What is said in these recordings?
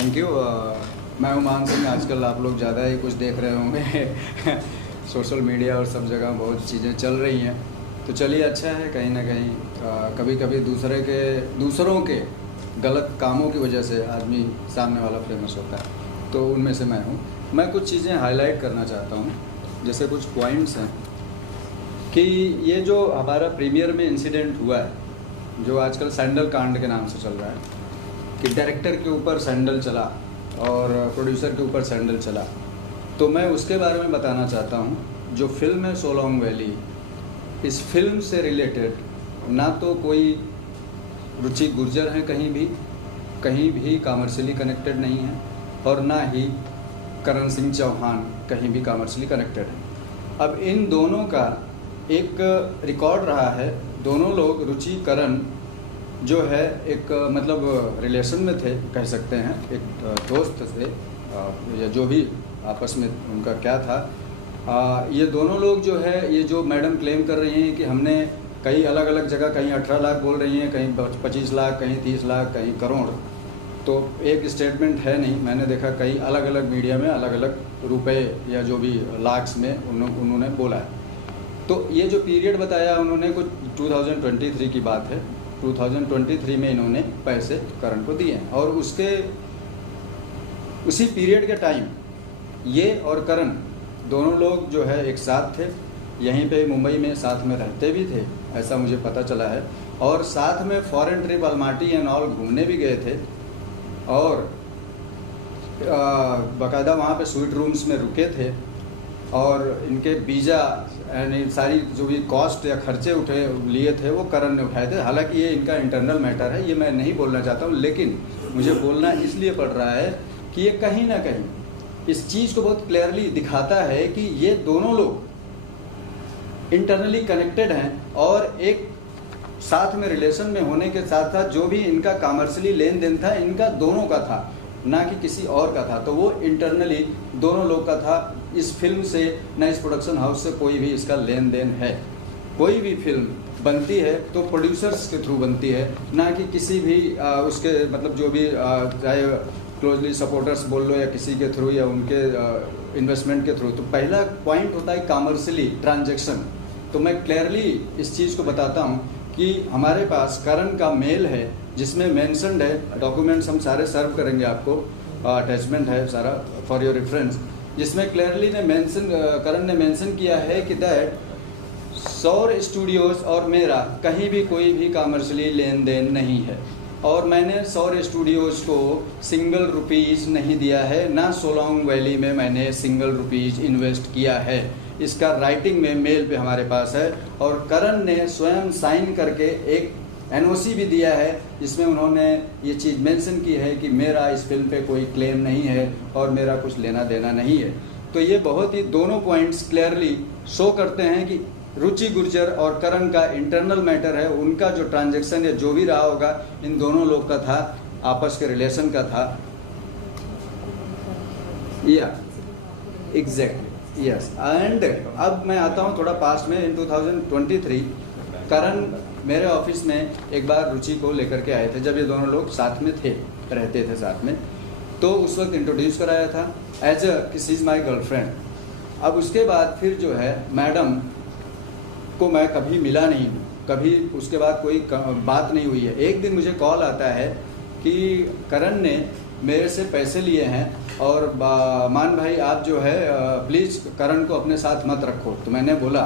Thank you. मैं हूं मान सिंह। आजकल आप लोग ज़्यादा ही कुछ देख रहे होंगे सोशल मीडिया और सब जगह बहुत चीज़ें चल रही हैं, तो चलिए अच्छा है। कहीं ना कहीं कभी कभी दूसरों के गलत कामों की वजह से आदमी सामने वाला फेमस होता है, तो उनमें से मैं हूं। मैं कुछ चीज़ें हाईलाइट करना चाहता हूं, जैसे कुछ पॉइंट्स हैं कि ये जो हमारा प्रीमियर में इंसिडेंट हुआ है, जो आजकल सैंडल कांड के नाम से चल रहा है, कि डायरेक्टर के ऊपर सैंडल चला और प्रोड्यूसर के ऊपर सैंडल चला, तो मैं उसके बारे में बताना चाहता हूँ। जो फिल्म है सोलोंग वैली, इस फिल्म से रिलेटेड ना तो कोई रुचि गुर्जर है, कहीं भी कॉमर्शियली कनेक्टेड नहीं है, और ना ही करण सिंह चौहान कहीं भी कॉमर्शियली कनेक्टेड है। अब इन दोनों का एक रिकॉर्ड रहा है। दोनों लोग, रुचि करण जो है एक मतलब रिलेशन में थे, कह सकते हैं, एक दोस्त थे या जो भी आपस में उनका क्या था। ये दोनों लोग जो है, ये जो मैडम क्लेम कर रही हैं कि हमने कई अलग अलग जगह, कहीं 18 लाख बोल रही हैं, कहीं 25 लाख, कहीं 30 लाख, कहीं करोड़, तो एक स्टेटमेंट है नहीं। मैंने देखा कई अलग अलग मीडिया में अलग अलग रुपए या जो भी लाख्स में उन्होंने बोला है। तो ये जो पीरियड बताया उन्होंने, कुछ 2023 की बात है। 2023 में इन्होंने पैसे करण को दिए हैं, और उसी पीरियड के टाइम ये और करण दोनों लोग जो है एक साथ थे, यहीं पे मुंबई में साथ में रहते भी थे, ऐसा मुझे पता चला है। और साथ में foreign trip Almaty and all घूमने भी गए थे, और बाकायदा वहाँ पे स्वीट रूम्स में रुके थे, और इनके वीज़ा यानी सारी जो भी कॉस्ट या खर्चे लिए थे वो करण ने उठाए थे। हालांकि ये इनका इंटरनल मैटर है, ये मैं नहीं बोलना चाहता हूँ, लेकिन मुझे बोलना इसलिए पड़ रहा है कि ये कहीं ना कहीं इस चीज़ को बहुत क्लियरली दिखाता है कि ये दोनों लोग इंटरनली कनेक्टेड हैं, और एक साथ में रिलेशन में होने के साथ साथ जो भी इनका कॉमर्शियली लेन देन था, इनका दोनों का था, ना कि किसी और का था। तो वो इंटरनली दोनों लोग का था। इस फिल्म से ना इस प्रोडक्शन हाउस से कोई भी इसका लेन देन है। कोई भी फिल्म बनती है तो प्रोड्यूसर्स के थ्रू बनती है, ना कि किसी भी उसके मतलब जो भी चाहे क्लोजली सपोर्टर्स बोल लो या किसी के थ्रू या उनके इन्वेस्टमेंट के थ्रू। तो पहला पॉइंट होता है कॉमर्शियली ट्रांजैक्शन। तो मैं क्लियरली इस चीज़ को बताता हूँ कि हमारे पास करण का मेल है जिसमें मेंशन्ड है, डॉक्यूमेंट्स हम सारे सर्व करेंगे आपको, अटैचमेंट है सारा फॉर योर रेफरेंस, जिसमें क्लियरली करण ने मेंशन किया है कि दैट सौर स्टूडियोज़ और मेरा कहीं भी कोई भी कॉमर्शियली लेन देन नहीं है, और मैंने सौर स्टूडियोज़ को सिंगल रुपीज़ नहीं दिया है, ना सोलोंग वैली में मैंने सिंगल रुपीज़ इन्वेस्ट किया है। इसका राइटिंग में मेल पे हमारे पास है, और करण ने स्वयं साइन करके एक एनओसी भी दिया है, जिसमें उन्होंने ये चीज़ मेंशन की है कि मेरा इस फिल्म पे कोई क्लेम नहीं है और मेरा कुछ लेना देना नहीं है। तो ये बहुत ही दोनों पॉइंट्स क्लियरली शो करते हैं कि रुचि गुर्जर और करण का इंटरनल मैटर है। उनका जो ट्रांजैक्शन या जो भी रहा होगा इन दोनों लोग का था, आपस के रिलेशन का था। या एग्जैक्टली यस। एंड अब मैं आता हूँ थोड़ा पास्ट में। इन 2023 करण मेरे ऑफिस में एक बार रुचि को लेकर के आए थे, जब ये दोनों लोग साथ में थे, रहते थे साथ में। तो उस वक्त इंट्रोड्यूस कराया था as she is my girlfriend. अब उसके बाद फिर जो है मैडम को मैं कभी मिला नहीं हूँ, कभी उसके बाद कोई बात नहीं हुई है। एक दिन मुझे कॉल आता है कि करण ने मेरे से पैसे लिए हैं, और मान भाई आप जो है प्लीज़ करण को अपने साथ मत रखो। तो मैंने बोला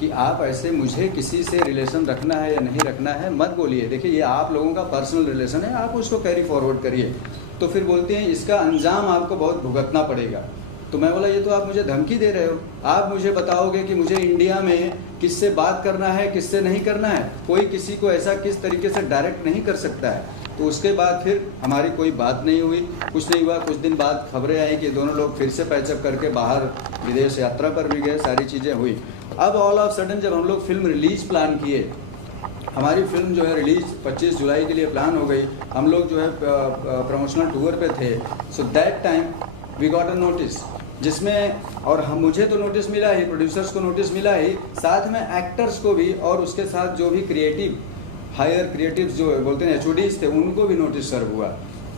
कि आप ऐसे मुझे किसी से रिलेशन रखना है या नहीं रखना है मत बोलिए, देखिए ये आप लोगों का पर्सनल रिलेशन है, आप उसको कैरी फॉरवर्ड करिए। तो फिर बोलते हैं इसका अंजाम आपको बहुत भुगतना पड़ेगा। तो मैं बोला ये तो आप मुझे धमकी दे रहे हो, आप मुझे बताओगे कि मुझे इंडिया में किससे बात करना है किससे नहीं करना है। कोई किसी को ऐसा किस तरीके से डायरेक्ट नहीं कर सकता है। तो उसके बाद फिर हमारी कोई बात नहीं हुई, कुछ नहीं हुआ। कुछ दिन बाद खबरें आई कि दोनों लोग फिर से पैचअप करके बाहर विदेश यात्रा पर भी गए, सारी चीज़ें हुई। अब ऑल ऑफ सडन जब हम लोग फिल्म रिलीज प्लान किए, हमारी फिल्म जो है रिलीज 25 जुलाई के लिए प्लान हो गई, हम लोग जो है प्रमोशनल टूर पे थे। So that time we got a notice, जिसमें और हम मुझे तो नोटिस मिला ही, प्रोड्यूसर्स को नोटिस मिला ही, साथ में एक्टर्स को भी, और उसके साथ जो भी क्रिएटिव हायर क्रिएटिव्स जो बोलते हैं HODs थे, उनको भी नोटिस सर्व हुआ।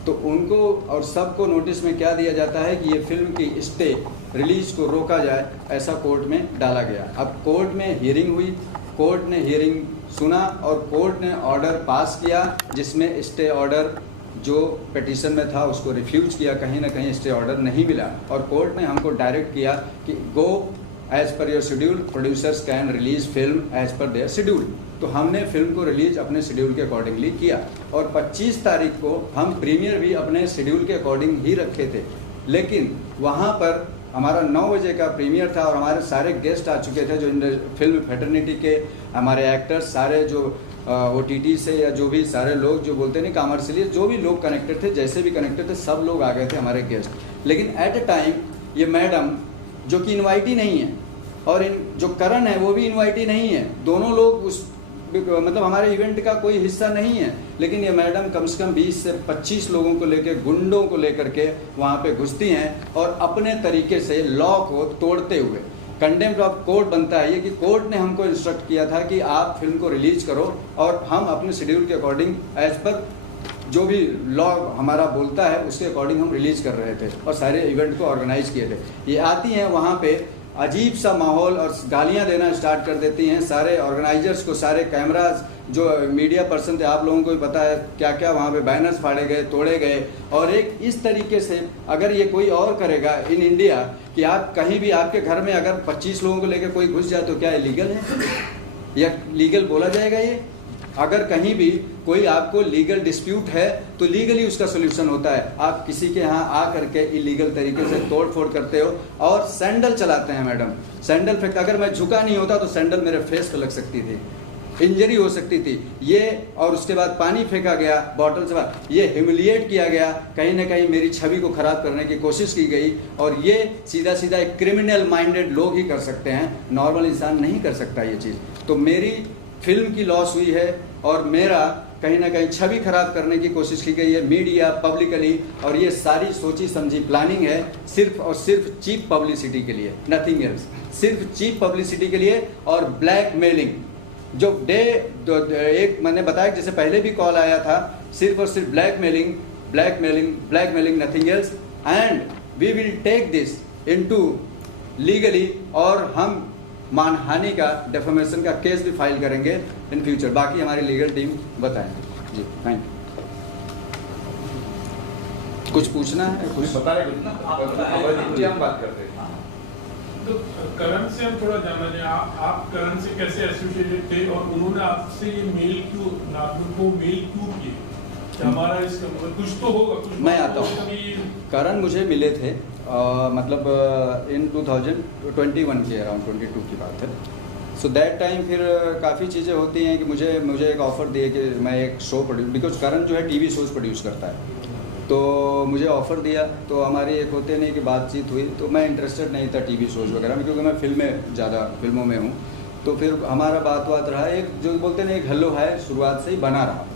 तो उनको और सबको नोटिस में क्या दिया जाता है कि ये फिल्म की स्टे रिलीज को रोका जाए, ऐसा कोर्ट में डाला गया। अब कोर्ट में हियरिंग हुई, कोर्ट ने हियरिंग सुना और कोर्ट ने ऑर्डर पास किया जिसमें स्टे ऑर्डर जो पिटीशन में था उसको रिफ्यूज किया, कहीं ना कहीं स्टे ऑर्डर नहीं मिला और कोर्ट ने हमको डायरेक्ट किया कि go as per your schedule, producers can release film as per their schedule. तो हमने फिल्म को रिलीज अपने शेड्यूल के अकॉर्डिंगली किया और 25 तारीख को हम प्रीमियर भी अपने शेड्यूल के अकॉर्डिंग ही रखे थे, लेकिन वहाँ पर हमारा 9 बजे का प्रीमियर था और हमारे सारे गेस्ट आ चुके थे, जो फिल्म फेटर्निटी के हमारे एक्टर्स सारे, जो OTT से या जो भी सारे लोग जो बोलते नहीं कॉमर्शियली जो भी लोग कनेक्टेड थे, जैसे भी कनेक्टेड थे, सब लोग आ गए थे हमारे गेस्ट। लेकिन एट ए टाइम ये मैडम जो कि इनवाइटी नहीं है और जो करण है वो भी इनवाइटी नहीं है, दोनों लोग उस मतलब हमारे इवेंट का कोई हिस्सा नहीं है, लेकिन ये मैडम कम से कम 20 से 25 लोगों को लेकर, गुंडों को लेकर के वहाँ पे घुसती हैं और अपने तरीके से लॉ को तोड़ते हुए कंडेम्प्ट ऑफ कोर्ट बनता है ये कि कोर्ट ने हमको इंस्ट्रक्ट किया था कि आप फिल्म को रिलीज करो और हम अपने शेड्यूल के अकॉर्डिंग एज पर जो भी लॉ हमारा बोलता है उसके अकॉर्डिंग हम रिलीज कर रहे थे और सारे इवेंट को ऑर्गेनाइज किए थे। ये आती हैं वहाँ पे अजीब सा माहौल और गालियाँ देना स्टार्ट कर देती हैं सारे ऑर्गेनाइजर्स को, सारे कैमराज जो मीडिया पर्सन थे, आप लोगों को भी पता है क्या क्या वहाँ पे बैनर्स फाड़े गए, तोड़े गए। और एक इस तरीके से अगर ये कोई और करेगा इन इंडिया कि आप कहीं भी आपके घर में अगर 25 लोगों को लेकर कोई घुस जाए तो क्या इलीगल है या लीगल बोला जाएगा ये? अगर कहीं भी कोई आपको लीगल डिस्प्यूट है तो लीगली उसका सोल्यूशन होता है। आप किसी के यहाँ आ करके इलीगल तरीके से तोड़ फोड़ करते हो और सैंडल चलाते हैं मैडम, सैंडल फेंक, अगर मैं झुका नहीं होता तो सैंडल मेरे फेस पे लग सकती थी, इंजरी हो सकती थी ये। और उसके बाद पानी फेंका गया बॉटल से बाहर, ये ह्यूमिलिएट किया गया, कहीं ना कहीं मेरी छवि को खराब करने की कोशिश की गई। और ये सीधा सीधा एक क्रिमिनल माइंडेड लोग ही कर सकते हैं, नॉर्मल इंसान नहीं कर सकता ये चीज़। तो मेरी फिल्म की लॉस हुई है और मेरा कहीं ना कहीं छवि खराब करने की कोशिश की गई है मीडिया पब्लिकली, और ये सारी सोची समझी प्लानिंग है सिर्फ और सिर्फ चीप पब्लिसिटी के लिए, नथिंग एल्स, सिर्फ चीप पब्लिसिटी के लिए। और ब्लैकमेलिंग जो एक मैंने बताया जैसे पहले भी कॉल आया था, सिर्फ और सिर्फ blackmailing blackmailing blackmailing, nothing else. And we will take this into legally और हम मानहानि का, डेफेमेशन का केस भी फाइल करेंगे इन फ्यूचर। बाकी हमारी लीगल टीम बताएंगे जी। Thank you. कुछ पूछना है? कुछ बता रहे कुछ ना हम बात करते हैं। तो करण से हम थोड़ा जानना चाहें, आप करण से कैसे एसोसिएटेड थे और उन्होंने आपसे ये मेल क्यों, आपको मेल क्यों किए? हमारा इसका मतलब कुछ तो होगा, कुछ मैं आता हूँ। करण मुझे मिले थे मतलब इन 2021 के अराउंड 22 की बात है। सो दैट टाइम फिर काफ़ी चीज़ें होती हैं कि मुझे एक ऑफ़र दिए कि मैं एक शो प्रोड्यूस, बिकॉज करण जो है टीवी शोज़ प्रोड्यूस करता है, तो मुझे ऑफ़र दिया। तो हमारी एक होते नहीं कि बातचीत हुई, तो मैं इंटरेस्टेड नहीं था टीवी शोज़ वगैरह में, क्योंकि मैं फिल्मों में हूँ। तो फिर हमारा बात रहा, एक जो बोलते नहीं एक हेलो हाय शुरुआत से ही बना रहा।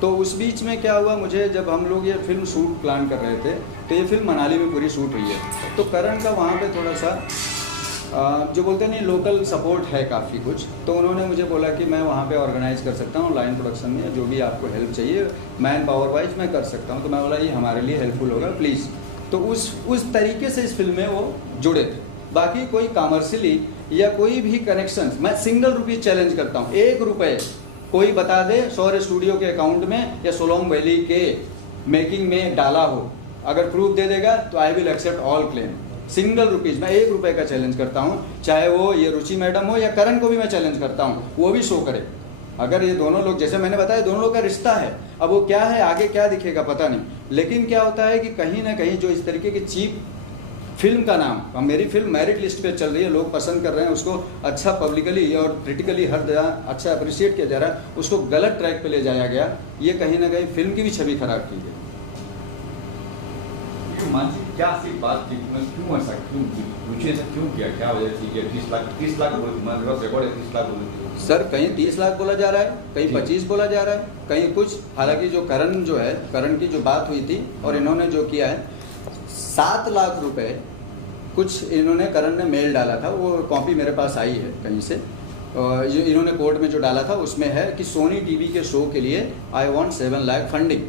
तो उस बीच में क्या हुआ, मुझे जब हम लोग ये फिल्म शूट प्लान कर रहे थे तो ये फिल्म मनाली में पूरी शूट हुई है। तो करण का वहाँ पे थोड़ा सा जो बोलते नहीं लोकल सपोर्ट है काफ़ी कुछ, तो उन्होंने मुझे बोला कि मैं वहाँ पे ऑर्गेनाइज कर सकता हूँ लाइन प्रोडक्शन में, जो भी आपको हेल्प चाहिए मैन पावर वाइज मैं कर सकता हूँ। तो मैं बोला ये हमारे लिए हेल्पफुल होगा प्लीज़। तो उस तरीके से इस फिल्म में वो जुड़े थे। बाकी कोई कॉमर्शियली या कोई भी कनेक्शन, मैं सिंगल रुपीज़ चैलेंज करता हूँ, 1 रुपये कोई बता दे सौर स्टूडियो के अकाउंट में या सोलोंग वैली के मेकिंग में डाला हो, अगर प्रूफ दे देगा तो I will accept all claim. Single rupees मैं 1 रुपये का चैलेंज करता हूँ, चाहे वो ये रुचि मैडम हो या करण को भी मैं चैलेंज करता हूँ, वो भी शो करे। अगर ये दोनों लोग, जैसे मैंने बताया दोनों लोग का रिश्ता है, अब वो क्या है आगे क्या दिखेगा पता नहीं, लेकिन क्या होता है कि कहीं ना कहीं जो इस तरीके की चीप फिल्म का नाम, अब मेरी फिल्म मेरिट लिस्ट पे चल रही है, लोग पसंद कर रहे हैं उसको, अच्छा पब्लिकली और क्रिटिकली हर जगह अच्छा अप्रिशिएट किया जा रहा है, उसको गलत ट्रैक पे ले जाया गया, ये कहीं ना कहीं फिल्म की भी छवि खराब की गई। मानसिक क्या सिर्फ बात थी, क्यों ऐसा क्यों किया, क्या वजह थी कि 30 लाख रिकॉर्ड है 30 लाख बोली सर, कहीं 30 लाख बोला जा रहा है, कहीं 25 बोला जा रहा है, कहीं कुछ। हालांकि जो करण की जो बात हुई थी और इन्होंने जो किया है 7 लाख रुपए कुछ इन्होंने, करण ने मेल डाला था, वो कॉपी मेरे पास आई है कहीं से, जो इन्होंने कोर्ट में जो डाला था उसमें है कि सोनी टीवी के शो के लिए आई वांट 7 लाख फंडिंग।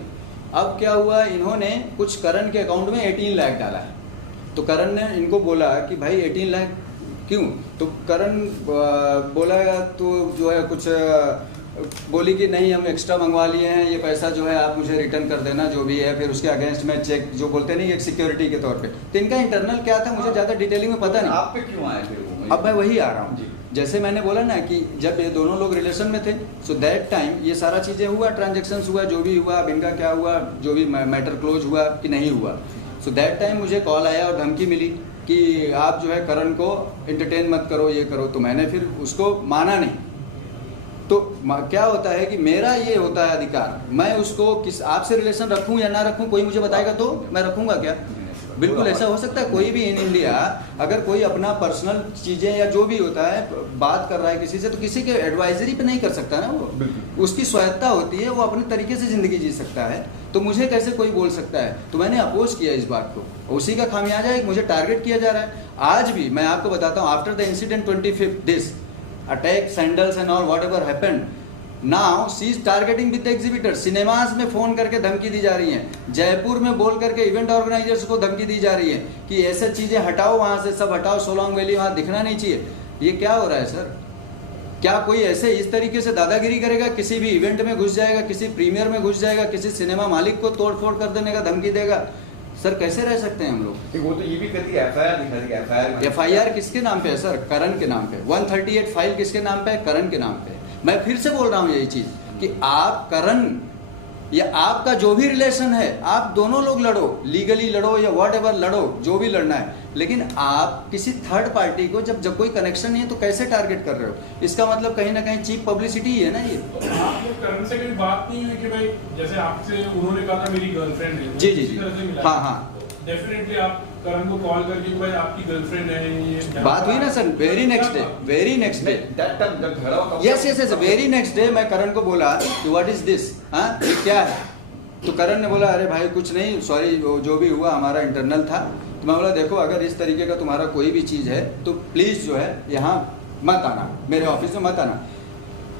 अब क्या हुआ, इन्होंने कुछ करण के अकाउंट में 18 लाख डाला है, तो करण ने इनको बोला कि भाई 18 लाख क्यों, तो करण बोला तो जो है कुछ बोली कि नहीं हम एक्स्ट्रा मंगवा लिए हैं, ये पैसा जो है आप मुझे रिटर्न कर देना जो भी है, फिर उसके अगेंस्ट में चेक जो बोलते नहीं एक सिक्योरिटी के तौर पे। तो इनका इंटरनल क्या था मुझे ज़्यादा डिटेलिंग में पता नहीं। आप पे क्यों आए फिर वो? अब मैं वही आ रहा हूँ, जैसे मैंने बोला ना कि जब ये दोनों लोग रिलेशन में थे, सो दैट टाइम ये सारा चीज़ें हुआ, ट्रांजेक्शन्स हुआ, जो भी हुआ, अब इनका क्या हुआ, जो भी मैटर क्लोज हुआ कि नहीं हुआ, सो दैट टाइम मुझे कॉल आया और धमकी मिली कि आप जो है करण को एंटरटेन मत करो, ये करो, तो मैंने फिर उसको माना नहीं। तो क्या होता है कि मेरा ये होता है अधिकार, मैं उसको किस आपसे रिलेशन रखूं या ना रखूं, कोई मुझे बताएगा तो मैं रखूंगा क्या? बिल्कुल ऐसा हो सकता है, कोई भी इन इंडिया अगर कोई अपना पर्सनल चीज़ें या जो भी होता है बात कर रहा है किसी से, तो किसी के एडवाइजरी पे नहीं कर सकता ना, वो उसकी स्वायत्ता होती है, वो अपने तरीके से ज़िंदगी जी सकता है, तो मुझे कैसे कोई बोल सकता है? तो मैंने अपोज किया इस बात को, उसी का खामियाजा एक मुझे टारगेट किया जा रहा है। आज भी मैं आपको बताता हूँ, after the incident 25th this attack sandals and all what ever happened, now she is targeting with the exhibitor. Cinemas में फोन करके धमकी दी जा रही है, जयपुर में बोल करके इवेंट ऑर्गेनाइजर्स को धमकी दी जा रही है कि ऐसे चीजें हटाओ, वहां से सब हटाओ, सोलोंग वैली वहां दिखना नहीं चाहिए। ये क्या हो रहा है सर? क्या कोई ऐसे इस तरीके से दादागिरी करेगा? किसी भी इवेंट में घुस जाएगा, किसी प्रीमियर में घुस जाएगा, किसी सिनेमा मालिक को तोड़ फोड़ कर देने का धमकी देगा? सर कैसे रह सकते हैं हम लोग? वो तो ये भी कहती है एफआईआर दिखा दी, एफआईआर किसके नाम पे है सर? करण के नाम पे। 138 फाइल किसके नाम पे है? करण के नाम पे। मैं फिर से बोल रहा हूँ यही चीज कि आप करण या आपका जो भी रिलेशन है, आप दोनों लोग लड़ो, लीगली लड़ो या व्हाट एवर लड़ो, जो भी लड़ना है, लेकिन आप किसी थर्ड पार्टी को जब कोई कनेक्शन नहीं है तो कैसे टारगेट कर रहे हो? इसका मतलब कहीं ना कहीं चीप पब्लिसिटी ही है ना ये। तो आपने करण से कोई बात नहीं हुई कि भाई जैसे आपसे उन्होंने कहा था मेरी गर्लफ्रेंड है, जी जी जी, हाँ हाँ, डेफिनेटली आप करण को कॉल करके भाई आपकी गर्लफ्रेंड है, ये बात हुई ना sir? Very next day, very next day, yes yes yes, very next day मैं करण को बोला कि व्हाट इज दिस, हाँ ये क्या है? तो करण ने बोला अरे भाई कुछ नहीं, सॉरी जो भी हुआ हमारा इंटरनल था। तो मैं बोला देखो अगर इस तरीके का तुम्हारा कोई भी चीज़ है तो प्लीज़ जो है यहाँ मत आना, मेरे ऑफिस में मत आना।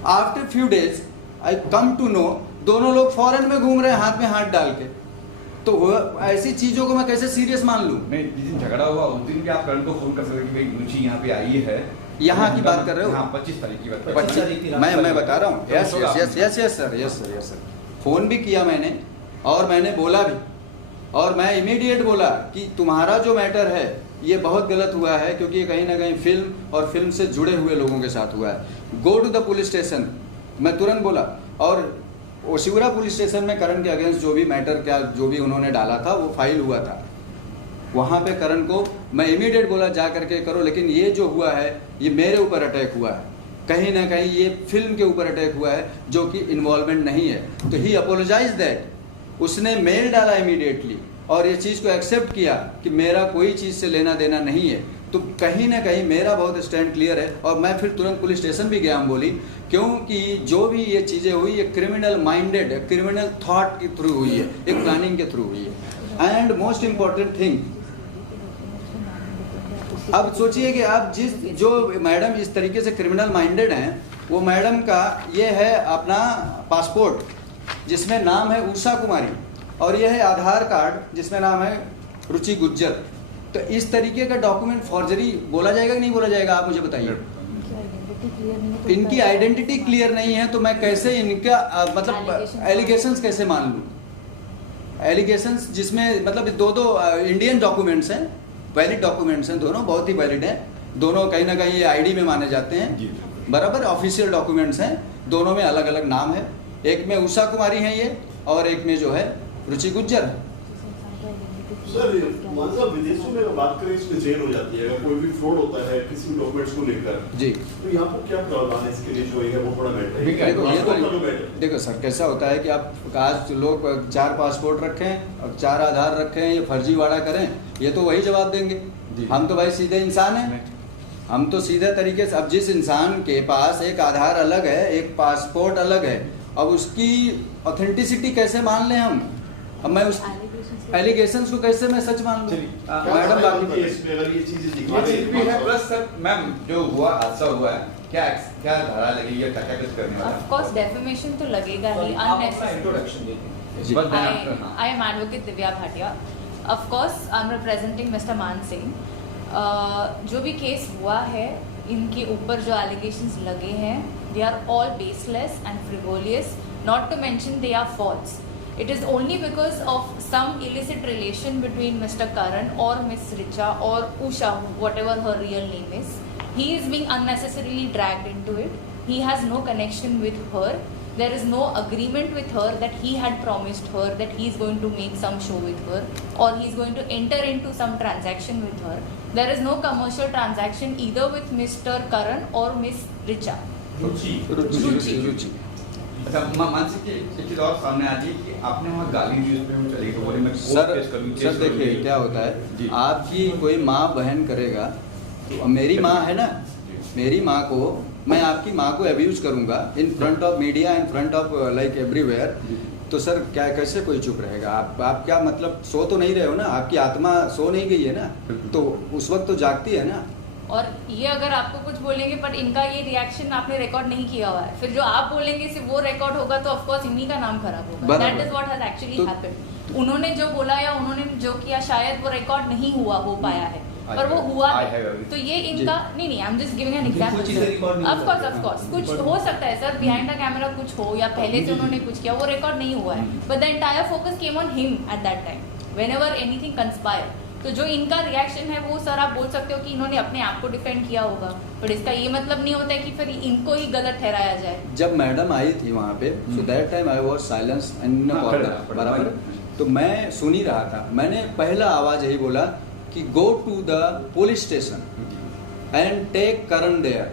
After few days I come to know दोनों लोग फॉरेन में घूम रहे हैं हाथ में हाथ डाल के, तो ऐसी चीज़ों को मैं कैसे सीरियस मान लूँ? नहीं, जिस दिन झगड़ा हुआ उस दिन भी आप करण को फोन कर सकते कि भाई रुचि यहाँ पे आई है। यहाँ की बात कर रहे हो? हाँ 25 तारीख की बात, 25 तारीख मैं बता रहा हूँ। Yes yes yes yes yes sir, yes sir, yes sir. Phone भी किया मैंने और मैंने बोला भी, और मैं इमीडिएट बोला कि तुम्हारा जो मैटर है ये बहुत गलत हुआ है, क्योंकि ये कहीं ना कहीं फिल्म और फिल्म से जुड़े हुए लोगों के साथ हुआ है। Go to the police station, मैं तुरंत बोला। और ओशिवरा पुलिस स्टेशन में करण के अगेंस्ट जो भी मैटर क्या जो भी उन्होंने डाला था वो फाइल हुआ था, वहाँ पे करण को मैं इमीडिएट बोला जा करके करो, लेकिन ये जो हुआ है ये मेरे ऊपर अटैक हुआ है, कहीं ना कहीं ये फिल्म के ऊपर अटैक हुआ है जो कि इन्वॉल्वमेंट नहीं है। तो ही अपोलोजाइज दैट, उसने मेल डाला इमीडिएटली और ये चीज़ को एक्सेप्ट किया कि मेरा कोई चीज़ से लेना देना नहीं है। तो कहीं ना कहीं मेरा बहुत स्टैंड क्लियर है, और मैं फिर तुरंत पुलिस स्टेशन भी गया, हम बोली क्योंकि जो भी ये चीज़ें हुई ये क्रिमिनल माइंडेड, क्रिमिनल थॉट के थ्रू हुई है, एक प्लानिंग के थ्रू हुई है। एंड मोस्ट इम्पॉर्टेंट थिंग, अब सोचिए कि आप जो मैडम इस तरीके से क्रिमिनल माइंडेड हैं, वो मैडम का ये है अपना पासपोर्ट जिसमें नाम है उषा कुमारी, और ये है आधार कार्ड जिसमें नाम है रुचि गुज्जर। तो इस तरीके का डॉक्यूमेंट फॉर्जरी बोला जाएगा कि नहीं बोला जाएगा, आप मुझे बताइए। इनकी आइडेंटिटी क्लियर नहीं है तो मैं कैसे इनका मतलब एलिगेशंस कैसे मान लूँ? एलिगेशंस जिसमें मतलब दो इंडियन डॉक्यूमेंट्स हैं, वैलिड डॉक्यूमेंट्स हैं, दोनों बहुत ही वैलिड हैं, दोनों कहीं ना कहीं ये आईडी में माने जाते हैं, बराबर ऑफिशियल डॉक्यूमेंट्स हैं, दोनों में अलग अलग नाम है, एक में उषा कुमारी है ये और एक में जो है रुचि गुज्जर है। सर मतलब विदेशों में बात करें इसमें जेल हो जाती है अगर कोई भी फ्रॉड होता है किसी डॉक्यूमेंट्स को लेकर जी, तो यहाँ पर क्या प्रावधान है इसके लिए जो है वो बड़ा मैटर है। देखो सर कैसा होता है कि आप आज लोग 4 पासपोर्ट रखें और 4 आधार रखें, ये फर्जीवाड़ा करें, ये तो वही जवाब देंगे। हम तो भाई सीधे इंसान हैं, हम तो सीधे तरीके से, अब जिस इंसान के पास एक आधार अलग है एक पासपोर्ट अलग है, अब उसकी ऑथेंटिसिटी कैसे मान लें हम? अब मैं उस एलिगेशंस को कैसे मैं सच मान लूं? मैडम बाकी अगर ये चीजें दिखा है प्लस सर मैम जो हुआ हादसा हुआ है क्या क्या धारा लगेगी या क्या कुछ करने वाला? ऑफ कोर्स डेफेमेशन तो लगेगा ही, अननेसेसरी इंट्रोडक्शन बस मैं I am advocate Divya Bhatia. Of course, I'm representing Mr. मान सिंह. जो भी केस हुआ है, इनके ऊपर जो allegations लगे हैं, they are all baseless and frivolous. Not to mention they are false. It is only because of some illicit relation between Mr. Karan or Miss Richa or Usha, whatever her real name is. He is being unnecessarily dragged into it. He has no connection with her. There is no agreement with her that he had promised her that he is going to make some show with her or he is going to enter into some transaction with her. There is no commercial transaction either with Mr. Karan or Miss Richa. रुचि। अच्छा मानसिक की एक चीज और सामने आ रही है कि आपने वहाँ गाली दी उसमें वो चली तो बोले मैं सर देखिए क्या होता है, आपकी कोई माँ बहन करेगा तो मेरी माँ है ना, मेरी माँ को मैं आपकी माँ को अब्यूज करूंगा in front of media, in front of like everywhere, तो सर क्या कैसे कोई चुप रहेगा? आप क्या मतलब सो तो नहीं रहे हो ना, आपकी आत्मा सो नहीं गई है ना, तो उस वक्त तो जागती है ना। और ये अगर आपको कुछ बोलेंगे पर इनका ये रिएक्शन आपने रिकॉर्ड नहीं किया हुआ है, फिर जो आप बोलेंगे सिर्फ वो रिकॉर्ड होगा तो ऑफ कोर्स इन्हीं का नाम खराब होगा। That is what has actually happened. उन्होंने जो बोला या उन्होंने जो किया शायद वो रिकॉर्ड नहीं हो पाया है, पर वो हुआ है। तो ये इनका नहीं, I am just giving an example. Of course कुछ हो सकता है सर, बिहाइंड द कैमरा कुछ हो या पहले से उन्होंने कुछ किया, वो रिकॉर्ड नहीं हुआ है, but the entire focus came on him at that time whenever anything conspire. तो जो इनका रिएक्शन है वो सर आप बोल सकते हो कि इन्होंने अपने आप को डिफेंड किया होगा, बट इसका ये मतलब नहीं होता है कि फिर इनको ही गलत ठहराया जाए। जब मैडम आई थी वहाँ पे, सो that time I was silence and बराबर, तो मैं सुन ही रहा था। मैंने पहला आवाज यही बोला कि go to the police station and take Karan there.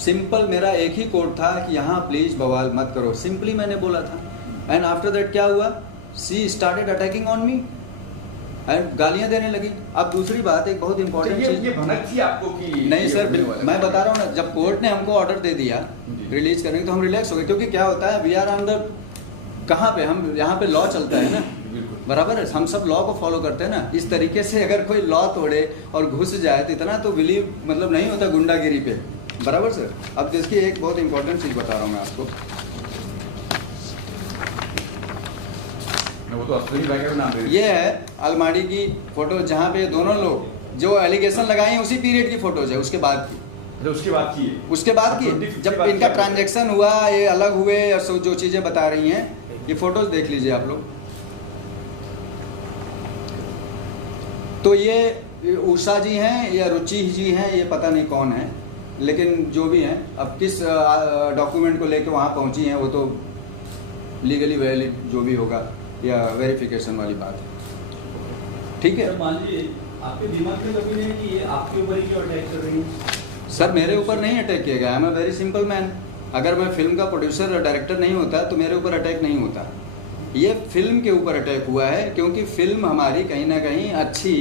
Simple मेरा एक ही कोड था कि यहाँ प्लीज बवाल मत करो, सिंपली मैंने बोला था। एंड आफ्टर दैट क्या हुआ, she started attacking on me and गालियां देने लगी। अब दूसरी बात एक बहुत इंपॉर्टेंट चीज, ये भनक थी आपको कि नहीं सर मैं बता रहा हूँ ना, जब कोर्ट ने हमको ऑर्डर दे दिया रिलीज करने की तो हम रिलैक्स हो गए, क्योंकि क्या होता है वी आर अंडर, कहाँ पे हम यहाँ पे लॉ चलता है ना, बराबर है, हम सब लॉ को फॉलो करते हैं ना। इस तरीके से अगर कोई लॉ तोड़े और घुस जाए तो इतना तो बिलीव मतलब नहीं होता गुंडागिरी पे, बराबर सर। अब देखिए एक बहुत इंपॉर्टेंट चीज बता रहा हूँ मैं आपको, वो तो असली बैग का नाम है। ये है अलमारी की फोटो जहाँ पे दोनों लोग जो एलिगेशन लगाए हैं उसी पीरियड की फोटोज है, उसके बाद की, उसके बाद की उसके बाद की जब इनका ट्रांजैक्शन हुआ, ये अलग हुए और जो चीजें बता रही हैं, ये फोटोज देख लीजिए आप लोग। तो ये उषा जी हैं या रुचि जी हैं, ये पता नहीं कौन है, लेकिन जो भी हैं, अब किस डॉक्यूमेंट को लेके वहाँ पहुँची हैं वो तो लीगली वैलिड जो भी होगा या वेरिफिकेशन वाली बात है, ठीक है। मान लीजिए आपके दिमाग में कभी नहीं कि ये आपके ऊपर ही क्यों अटैक कर रही है? सर मेरे ऊपर नहीं अटैक किया गया, I am a very simple man. अगर मैं फिल्म का प्रोड्यूसर और डायरेक्टर नहीं होता तो मेरे ऊपर अटैक नहीं होता। ये फिल्म के ऊपर अटैक हुआ है क्योंकि फिल्म हमारी कहीं ना कहीं अच्छी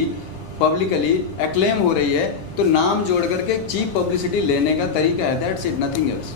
पब्लिकली एक्लेम हो रही है, तो नाम जोड़ करके चीप पब्लिसिटी लेने का तरीका है, दैट्स इट, नथिंग एल्स।